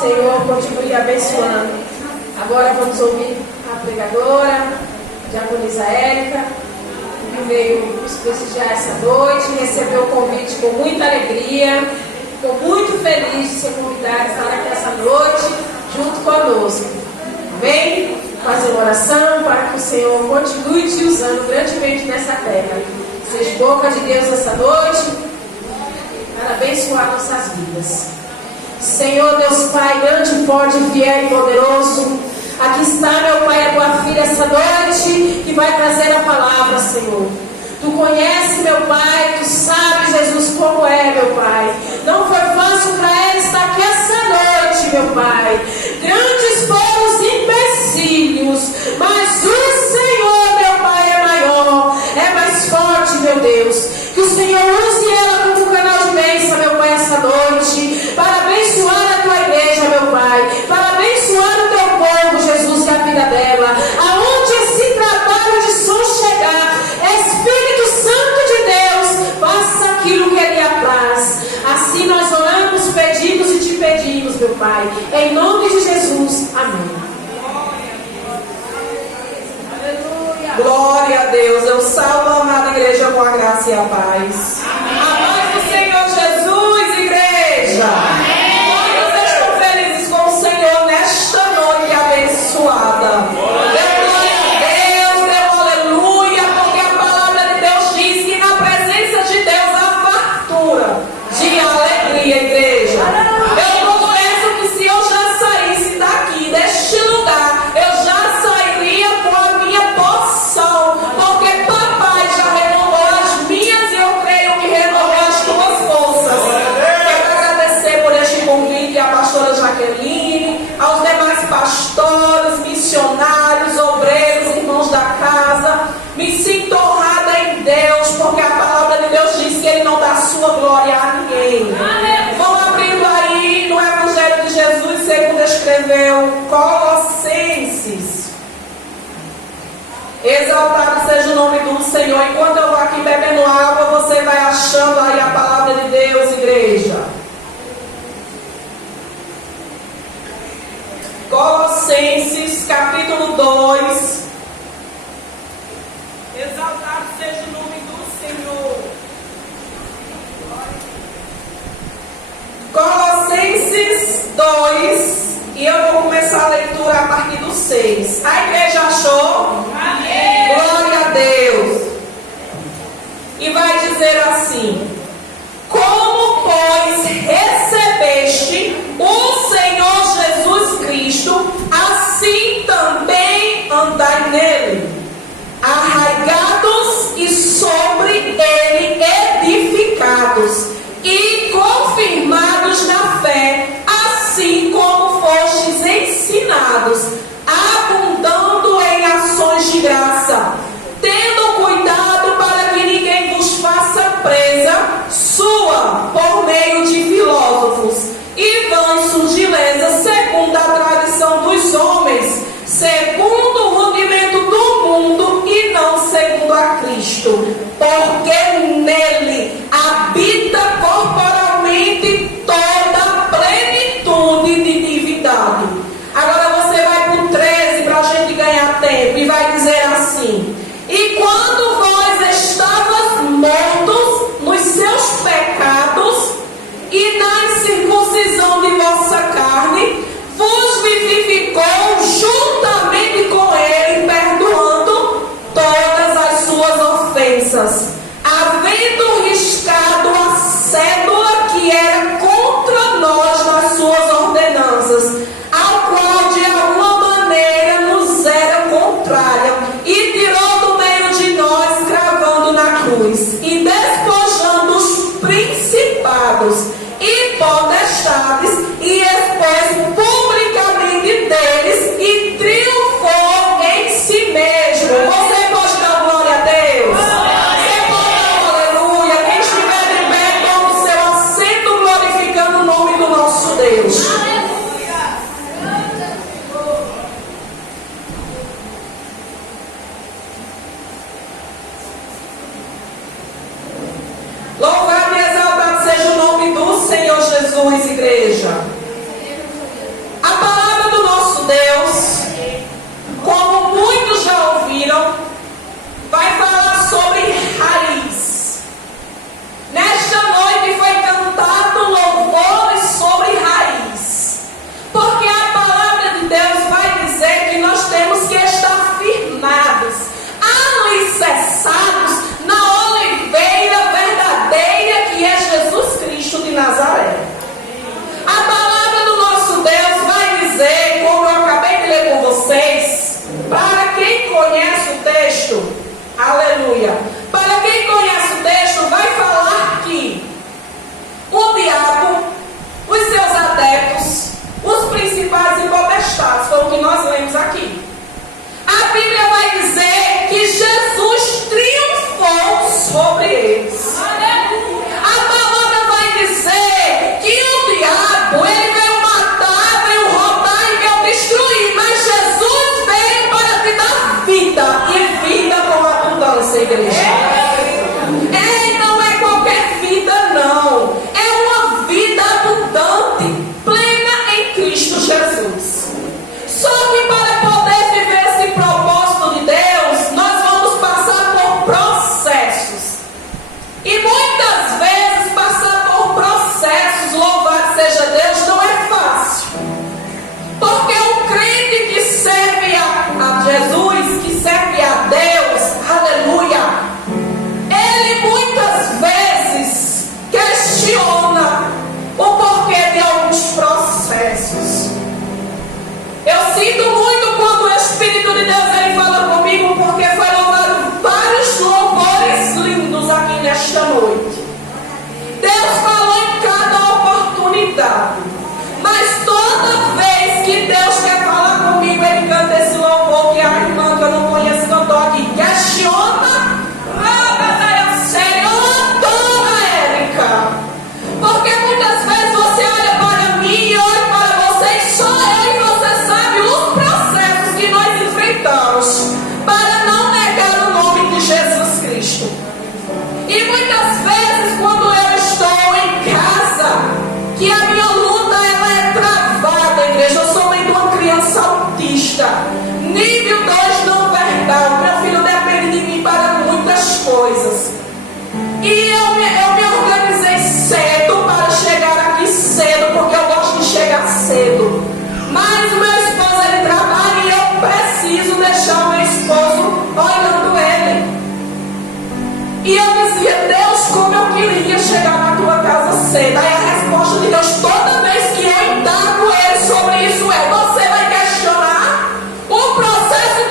Senhor, continue abençoando. Agora vamos ouvir a pregadora, a diaconisa Érica, que veio nos prestigiar essa noite, recebeu o convite com muita alegria, ficou muito feliz de ser convidada a estar aqui essa noite junto conosco. Vem fazer uma oração para que o Senhor continue te usando grandemente nessa terra. Seja boca de Deus essa noite para abençoar nossas vidas. Senhor Deus Pai, grande, forte, fiel e poderoso, aqui está, meu Pai, a tua filha essa noite que vai trazer a palavra, Senhor. Tu conhece, meu Pai, tu sabes, Jesus, como é, meu Pai. Não foi fácil para ele estar aqui essa noite, meu Pai. Grandes foram os empecilhos, mas o Senhor, meu Pai, é maior, é mais forte, meu Deus. Que o Senhor use ela como canal de bênção, meu Pai, essa noite, para abençoar a tua igreja, meu Pai, para abençoar o teu povo, Jesus, e a vida dela. Aonde esse trabalho de som chegar, Espírito Santo de Deus, faça aquilo que Ele apraz. Assim nós oramos, pedimos e te pedimos, meu Pai, em nome de Jesus. Amém. Glória a Deus. Eu salvo a amada igreja com a graça e a paz. A paz do Senhor Jesus, igreja. Quantos estão felizes com o Senhor nesta noite abençoada? Dê glória a Deus, dê aleluia, porque a palavra de Deus diz que na presença de Deus há fartura de alegria, igreja. Eu confesso que se eu já saísse daqui, deste lugar, eu já sairia com a minha porção, porque papai já renovou as minhas e eu creio que renovou as tuas forças. Quero agradecer por este convite à pastora Jaqueline, aos demais pastores, missionários, obreiros, irmãos da casa. Me sinto honrada em Deus, porque a palavra de Deus diz que Ele não dá sua glória a ninguém. Vão abrindo aí no Evangelho de Jesus, segundo escreveu Colossenses. Exaltado seja o nome do Senhor. Enquanto eu vou aqui bebendo água, você vai achando aí a palavra de Deus, igreja. Colossenses, capítulo 2. Exaltado seja o nome do Senhor. Colossenses 2. E eu vou começar a leitura a partir do 6. A igreja achou? Amém. Glória a Deus. E vai dizer assim: como, pois, recebeste o Senhor Jesus Cristo, assim também andai nele, arraigados e sobre ele edificados, e confirmados na fé, assim como fostes ensinados, abundando em ações de graça, tendo cuidado para que ninguém vos faça presa sua por meio de filósofos e vãs sutilezas, segundo a tradição dos homens, segundo o rudimento do mundo e não segundo a Cristo, porque nele habita corporalmente toda a plenitude de divindade. Agora você vai para o 13 para a gente ganhar tempo e vai dizer assim: e quando vós estavas mortos nos seus pecados e na incircuncisão de vossa carne, vos vivificou juntamente com ele, perdoando todas as suas ofensas, havendo riscado a cédula que era contra nós nas suas ordenanças, ao qual de alguma maneira nos era contrária, e tirou do meio de nós, cravando na cruz, e despojando os principados e potestades, e expôs publicamente deles, e triunfou em si mesmo. Você pode dar glória a Deus? Você pode dar aleluia? Quem estiver de pé, toma o seu assento, glorificando o nome do nosso Deus. Louvado e exaltado seja o nome do Senhor Jesus, igreja. como nós lemos aqui. A Bíblia vai dizer que Jesus triunfou sobre eles. A palavra vai dizer que o diabo, ele veio matar, veio roubar e veio destruir, mas Jesus veio para te dar vida, e vida com abundância, igreja. Não é qualquer vida, não. É uma vida abundante, plena em Cristo Jesus. Só que para poder viver esse propósito de Deus, nós vamos passar por processos. E muitas vezes passar por processos, louvado seja Deus, não é fácil. Porque o crente que serve a Jesus, que serve a Deus, aleluia, ele muitas vezes questiona o porquê de alguns processos. Eu sinto muito quando o Espírito de Deus ele fala comigo, porque foi louvado vários louvores lindos aqui nesta noite. Deus falou em cada oportunidade, mas toda vez que Deus quer falar comigo, ele canta esse louvor que a irmã que eu não conheço cantou aqui. Questiona, Senhor, dona Érica, porque muitas vezes você olha para mim e olha para você e só eu e você sabe os processos que nós enfrentamos para não negar o nome de Jesus Cristo. E muitas vezes quando eu estou em casa, que a minha luta ela é travada, igreja, eu sou mãe de uma criança autista, nível 2 não verbal, meu filho depende de mim para muitas coisas. E eu me organizei cedo para chegar aqui cedo, porque eu gosto de chegar cedo. Mas o meu esposo ele trabalha e eu preciso deixar o meu esposo olhando ele. E eu dizia, Deus, como eu queria chegar na tua casa cedo. Aí a resposta de Deus, toda vez que eu indago ele sobre isso, é: você vai questionar o processo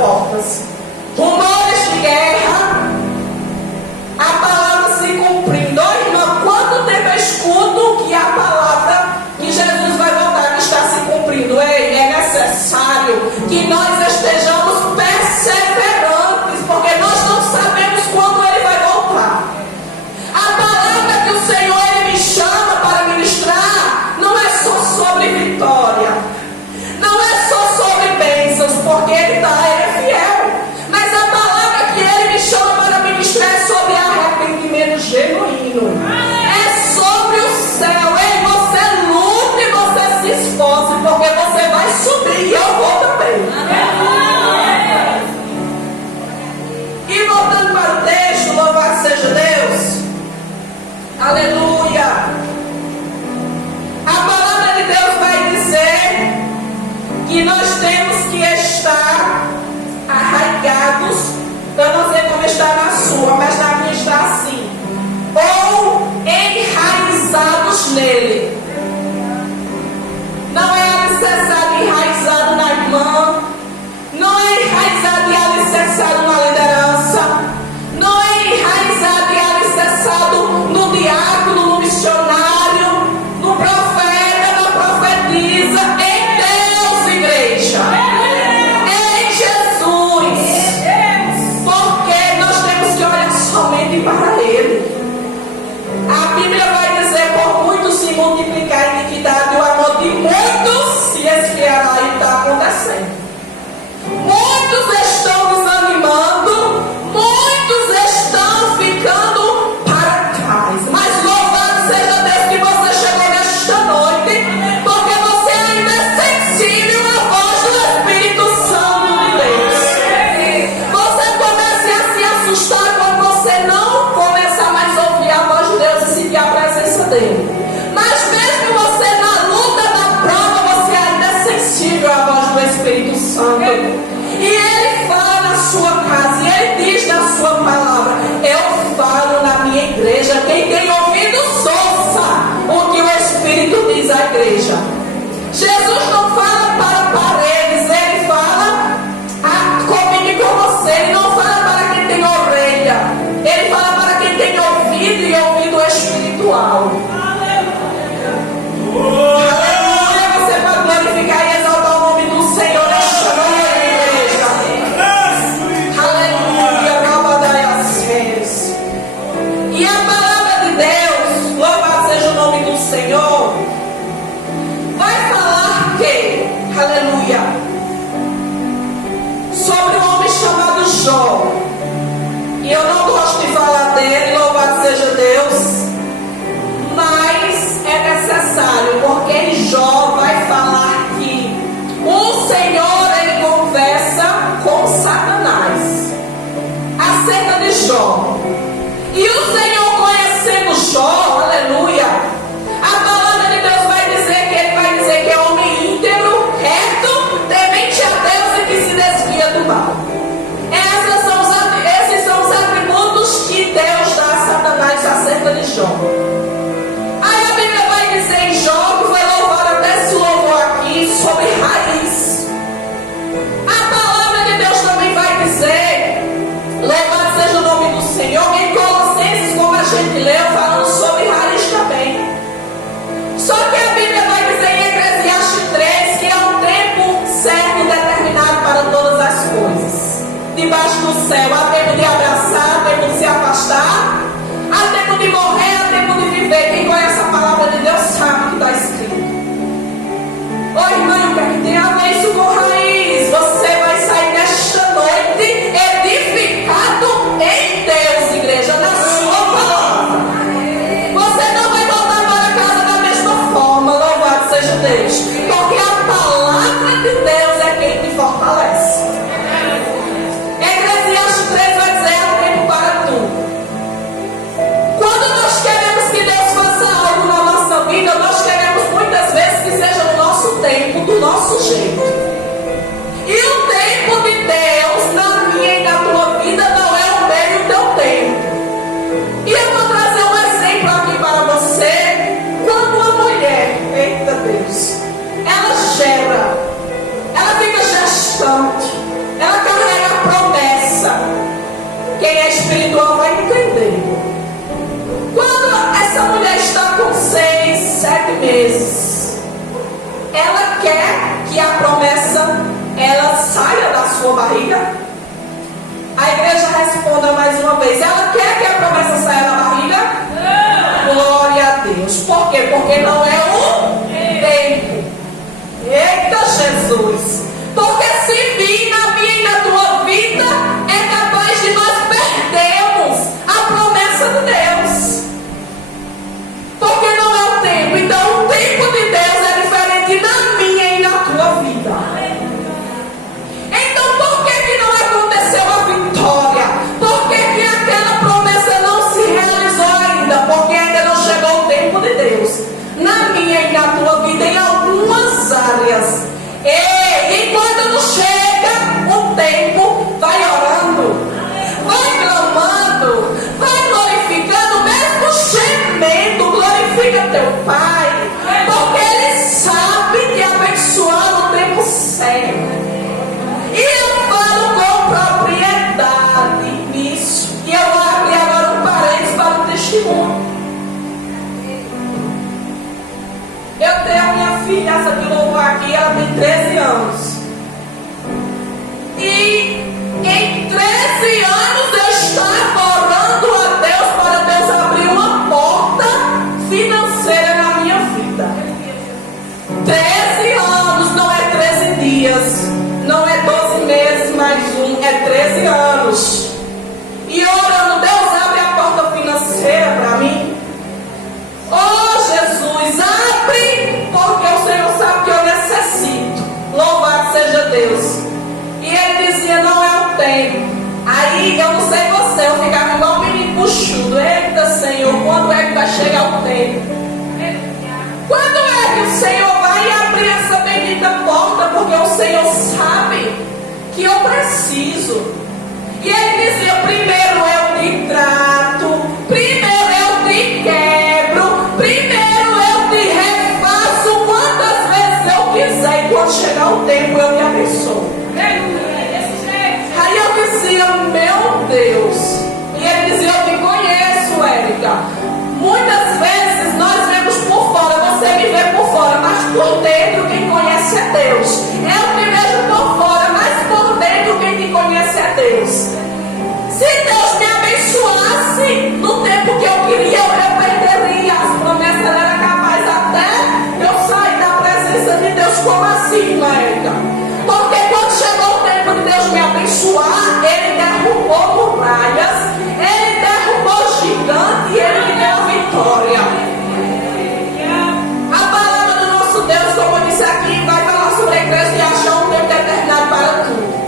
portas. Rumores de guerra, a palavra se cumprindo. Ó, irmã, quanto tempo eu escuto que a palavra que Jesus vai voltar que está se cumprindo? Ei, é necessário que nós estejamos perseverantes, porque nós não sabemos quando Ele vai voltar. A palavra que o Senhor Ele me chama para ministrar não é só sobre vitória, não é só sobre bênçãos, porque Ele é fiel. Mas a palavra que Ele me chama para ministrar é sobre arrependimento genuíno. É sobre o céu. Ei, você lute e você se esforce, porque você vai subir e eu vou também. E voltando para o texto, louvado seja Deus. Aleluia. A palavra de Deus vai dizer que nós temos que estar arraigados. Eu não sei como está na sua, mas na minha está assim: ou enraizados nele. Não é alicerçado, enraizado na irmã, não é enraizado e alicerçado na liderança, não é enraizado e alicerçado no diácono, no missionário, no profeta, na profetisa. Em Deus, igreja, em Jesus, porque nós temos que olhar somente para Ele. A Bíblia vai dizer: por muito se multiplicar a iniquidade, o amor de muitos se esfriará. E está acontecendo. Muitos estão desanimando, muitos estão ficando para trás. Mas louvado seja Deus que você chegou nesta noite, porque você ainda é sensível à voz do Espírito Santo de Deus. Você comece a se assustar quando você não começa mais a ouvir a voz de Deus e sentir a presença dele. Mas mesmo você na luta, na prova, você ainda é sensível à voz do Espírito Santo. E Ele fala na sua casa, e Ele diz na sua palavra: eu falo na minha igreja. Quem tem ouvido, ouça o que o Espírito diz à igreja. Jesus não fala para paredes, Ele fala comigo e com você. Ele não fala para quem tem orelha, Ele fala para quem tem ouvido e ouvido espiritual. Aleluia! Você pode glorificar e exaltar o nome do Senhor nesta noite, igreja. quer que a promessa ela saia da sua barriga? A igreja responda mais uma vez. Ela quer que a promessa saia da barriga? Glória a Deus. Por quê? Porque não é o tempo. Eita Jesus. Porque se vir na minha e na tua vida, é capaz de nós perdermos a promessa de Deus. Porque não é o tempo. Então o tempo de Deus é diferente na minha e na tua vida. Então por que não aconteceu a vitória? Por que aquela promessa não se realizou ainda? Porque ainda não chegou o tempo de Deus na minha e na tua vida em algumas áreas. E quando não chega o tempo, vai orando, vai clamando, vai glorificando, mesmo gemendo, glorifica teu Pai, porque Ele sabe te abençoar no tempo certo. E eu falo com propriedade nisso. E eu vou abrir agora um parênteses para o testemunho. Eu tenho a minha filha, essa que louvou aqui, ela tem 13 anos. E em 13 anos eu estava orando a Deus para Deus abrir uma porta financeira na minha vida. 13 anos, não é 13 dias, não é 12 meses mais um, é 13 anos. E orando, Deus abre a porta financeira para mim. Oh Jesus, abre, porque o Senhor sabe que eu necessito. Louvado seja Deus. E ele dizia, não é o tempo. Aí eu não sei você, eu ficava igual menino puxudo. Eita Senhor, quando é que vai chegar o tempo? Quando é que o Senhor vai abrir essa bendita porta? Porque o Senhor sabe que eu preciso. E ele dizia, primeiro eu te trato, primeiro eu te quebro, primeiro eu te refaço quantas vezes eu quiser. E quando chegar o tempo eu te abençoo. Aí eu dizia, meu Deus. E ele dizia, eu te conheço, Érica. Muitas vezes nós vemos por fora, você me vê por fora, mas por dentro quem conhece é Deus. Eu te vejo por fora, mas por dentro quem te conhece é Deus. Se Deus me abençoasse no tempo que eu queria, eu perderia as promessas. Ela era capaz até de eu sair da presença de Deus. Como assim, Érica? Porque quando chegou o tempo de Deus me abençoar, Ele derrubou muralhas, Ele derrubou gigante e Ele me deu a vitória. A palavra do nosso Deus, como eu disse aqui, vai falar sobre a igreja e achar um tempo determinado para tudo.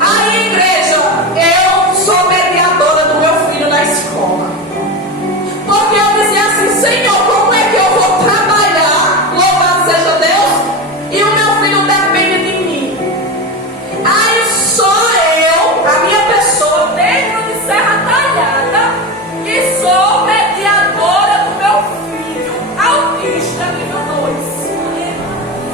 Aí, igreja, eu sou mediadora do meu filho na escola. Porque eu dizia assim, Senhor, como é que eu vou trabalhar, louvado seja Deus, e o meu filho depende de mim? Aí só eu, a minha pessoa, dentro de Serra Talhada, que sou mediadora do meu filho autista nível 2.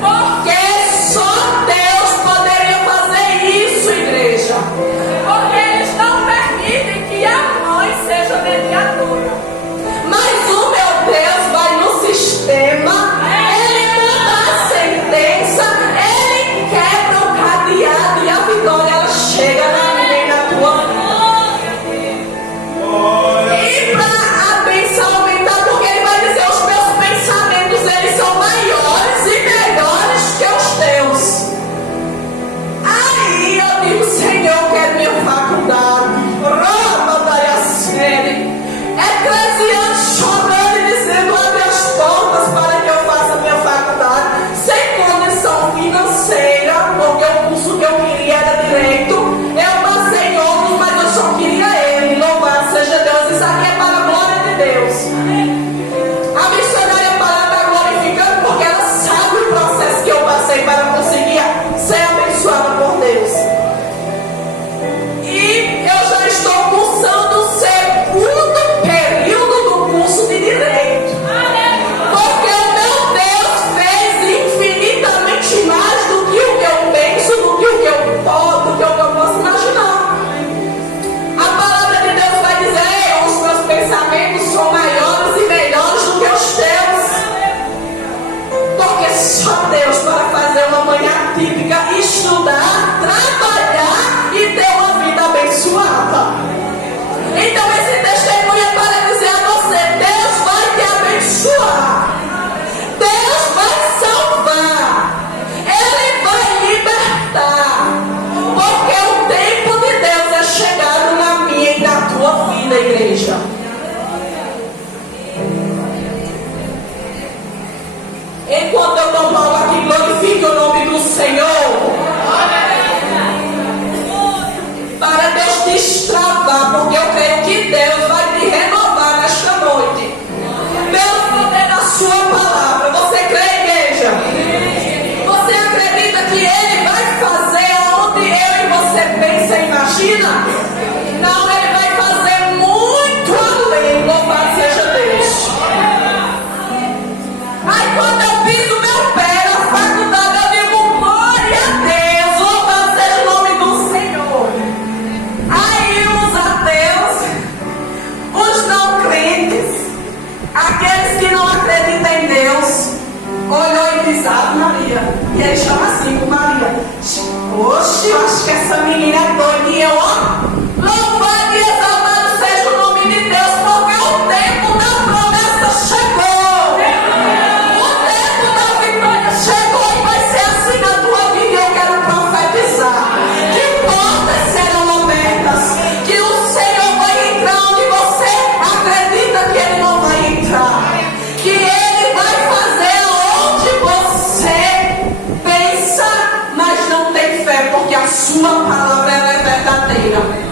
Porque só Deus poderia fazer isso, igreja. Porque eles não permitem que a mãe seja mediadora. Mas o meu Deus vai no sistema, Ele muda a sentença, Ele quebra o cadeado e a vitória ela chega na minha e na tua vida. E para a bênção aumentar, porque Ele vai dizer, os meus pensamentos, eles são maiores e melhores que os teus. Aí eu digo, Senhor, eu quero minha faculdade. Rama da Yacere. É 13 anos chorando e dizendo, abre as portas para que eu faça minha faculdade. Sem condição financeira, porque o curso que eu queria era direito. Eu passei em outros, mas eu só queria ele. Louvado seja Deus. Isso aqui é para a glória de Deus. A missionária está glorificando porque ela sabe o processo que eu passei para conseguir ser abençoada por Deus. E eu já estou cursando o segundo período do curso de Direito. Porque o meu Deus fez infinitamente mais do que o que eu penso, do que o que eu posso imaginar. A palavra de Deus vai dizer, os meus pensamentos são maiores e melhores do que os teus. Porque só Deus Senhor. Para Deus destravar, porque eu creio que Deus vai te renovar nesta noite. Pelo poder da sua palavra. Você crê, igreja? Você acredita que Ele vai fazer onde eu e você pensa e imagina? Não, Ele vai fazer muito além. Louvado seja Deus. Aí quando eu piso meu pé na faculdade, eu digo glória a Deus. Louvado seja o nome do Senhor. Aí os ateus, os não crentes, aqueles que não acreditam em Deus, olhou e diz, Ave Maria. E ele chama assim com Maria. Oxe, eu acho que essa menina é doida. E eu, ó, louvado e exaltado seja o nome de Deus, porque o tempo da promessa chegou. O tempo da vitória chegou e vai ser assim na tua vida. E eu quero profetizar que portas serão abertas, que o Senhor vai entrar onde você acredita que Ele não vai entrar, que Ele vai fazer onde você pensa, mas não tem fé, porque a sua palavra ela é verdadeira.